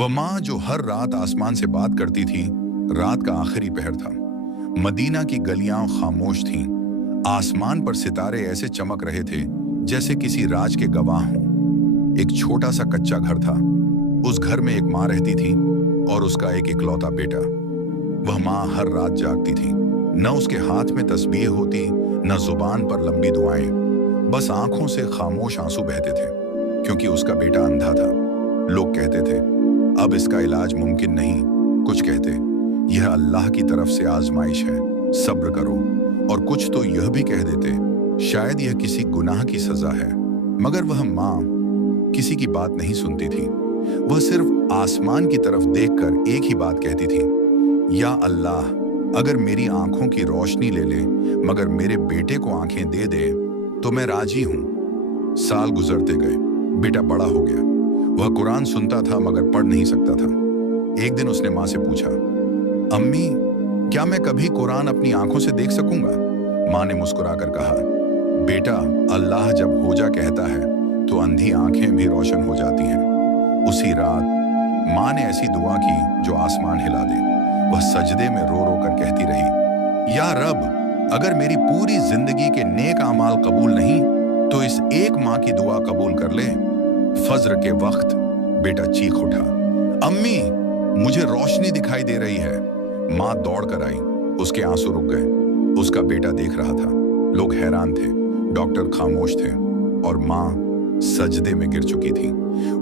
वह माँ जो हर रात आसमान से बात करती थी। रात का आखिरी पहर था। मदीना की गलियां खामोश थीं। आसमान पर सितारे ऐसे चमक रहे थे जैसे किसी राज के गवाह हों। एक छोटा सा कच्चा घर था। उस घर में एक माँ रहती थी और उसका एक इकलौता बेटा। वह माँ हर रात जागती थी। न उसके हाथ में तस्बीह होती, न जुबान पर लंबी दुआएं। बस आंखों से खामोश आंसू बहते थे, क्योंकि उसका बेटा अंधा था। लोग कहते थे, अब इसका इलाज मुमकिन नहीं। कुछ कहते, यह अल्लाह की तरफ से आजमाइश है, सब्र करो। और कुछ तो यह भी कह देते, शायद यह किसी गुनाह की सजा है। मगर वह माँ किसी की बात नहीं सुनती थी। वह सिर्फ आसमान की तरफ देखकर एक ही बात कहती थी, या अल्लाह, अगर मेरी आंखों की रोशनी ले ले, मगर मेरे बेटे को आंखें दे दे, तो मैं राजी हूं। साल गुजरते गए। बेटा बड़ा हो गया। वह कुरान सुनता था मगर पढ़ नहीं सकता था। एक दिन उसने माँ से पूछा, अम्मी, क्या मैं कभी कुरान अपनी आंखों से देख सकूंगा? माँ ने मुस्कुराकर कहा, बेटा, अल्लाह जब हो जा कहता है तो अंधी आंखें भी रोशन हो जाती हैं। उसी रात माँ ने ऐसी दुआ की जो आसमान हिला दे। वह सजदे में रो रो कर कहती रही, या रब, अगर मेरी पूरी जिंदगी के नेक आमाल कबूल नहीं तो इस एक माँ की दुआ कबूल कर ले। फज्र के वक्त बेटा चीख उठा, अम्मी, मुझे रोशनी दिखाई दे रही है। माँ दौड़ कर आई। उसके आंसू रुक गए। उसका बेटा देख रहा था। लोग हैरान थे, डॉक्टर खामोश थे और माँ सजदे में गिर चुकी थी।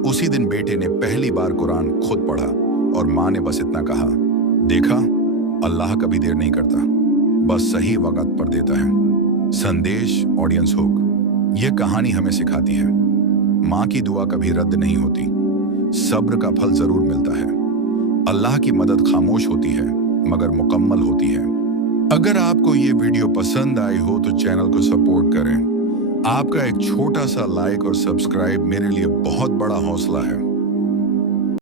उसी दिन बेटे ने पहली बार कुरान खुद पढ़ा और माँ ने बस इतना कहा, देखा, अल्लाह कभी देर नहीं करता, बस सही वक्त पर देता है। संदेश ऑडियंस हुक। यह कहानी हमें सिखाती है, माँ की दुआ कभी रद्द नहीं होती। सब्र का फल जरूर मिलता है। अल्लाह की मदद खामोश होती है मगर मुकम्मल होती है। अगर आपको ये वीडियो पसंद आई हो तो चैनल को सपोर्ट करें। आपका एक छोटा सा लाइक और सब्सक्राइब मेरे लिए बहुत बड़ा हौसला है।